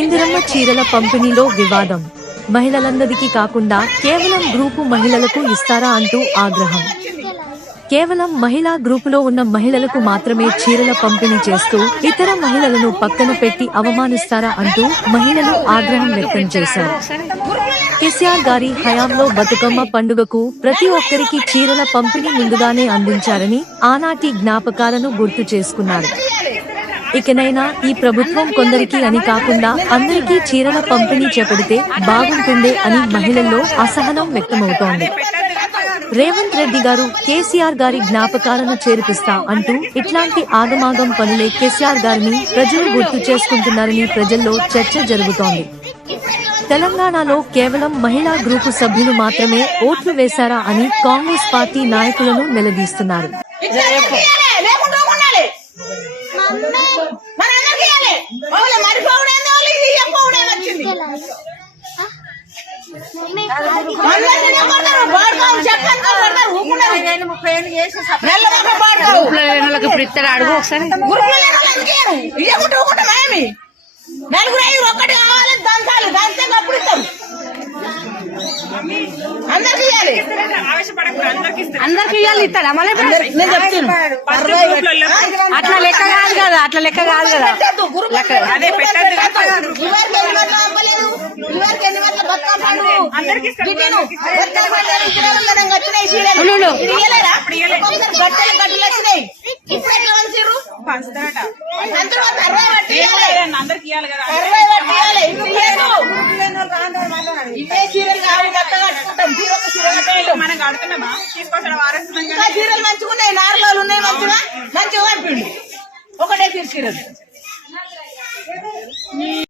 ఇందిరమ్మ చీరల పంపిణీలో వివాదం. మహిళలందరికీ కాకుండా కేవలం గ్రూపు మహిళలకు ఇస్తారా అంటూ ఆగ్రహం. కేవలం మహిళా గ్రూపులో ఉన్న మహిళలకు మాత్రమే చీరల పంపిణీ చేస్తూ ఇతర మహిళలను పక్కన పెట్టి అవమానిస్తారా అంటూ మహిళలు ఆగ్రహం వ్యక్తం చేశారు. కేసీఆర్ గారి హయాంలో బతుకమ్మ పండుగకు ప్రతి ఒక్కరికి చీరల పంపిణీ ముందుగానే అందించారని ఆనాటి జ్ఞాపకాలను గుర్తు చేసుకున్నారు. ఇకనైనా ఈ ప్రభుత్వం కొందరికి అని కాకుండా అందరికీ చీరల పంపిణీ చేపడితే బాగుంటుందే అని మహిళల్లో అసహనం వ్యక్తమవుతోంది. రేవంత్ రెడ్డి గారు కేసీఆర్ గారి జ్ఞాపకాలను చేర్పిస్తా అంటూ ఇట్లాంటి ఆగమాగం పనులే కేసీఆర్ గారిని ప్రజలు గుర్తు చేసుకుంటున్నారని ప్రజల్లో చర్చ జరుగుతోంది. తెలంగాణలో కేవలం మహిళా గ్రూపు సభ్యులు మాత్రమే ఓట్లు వేశారా అని కాంగ్రెస్ పార్టీ నాయకులను నిలదీస్తున్నారు. ఇప్పుడు ఇస్తారు అడుగు ఒకసారి. గురుకుల ఇవ్వకుంటే ఊరుకుంటే మేమి. నలుగురు ఐదు ఒక్కటి కావాలి దంచాలి. దంచే అప్పుడు ఇస్తాం. అందరికి ఇవ్వాలి అందరికి ఇవ్వాలి ఇస్తారా మళ్ళీ ఇప్పుడు? నేను చెప్తాను. అట్లా లెక్క కాదు కదా అట్లా లెక్క కాదు కదా. పెట్టద్దు, గురువు అదే పెట్టద్దు ఇవరికి ఎన్ని గంటల అవ్వలేదు ఇవరికి ఎన్ని గంటల బతుకమ్మ పండుగ గిన్నెలు, గట్టెలు గట్టెలు ఇక్కడ ఉండడం వచ్చినాయి చీరలు. ఇవే కావాలి కట్టుకుంటాం. మనం కడుతున్నామా? తీసుకొచ్చిన చీరలు మంచిగా ఉన్నాయి నాలుగు ఉన్నాయి మంచిగా. మంచిగా ఒకటే చీర చీరలు.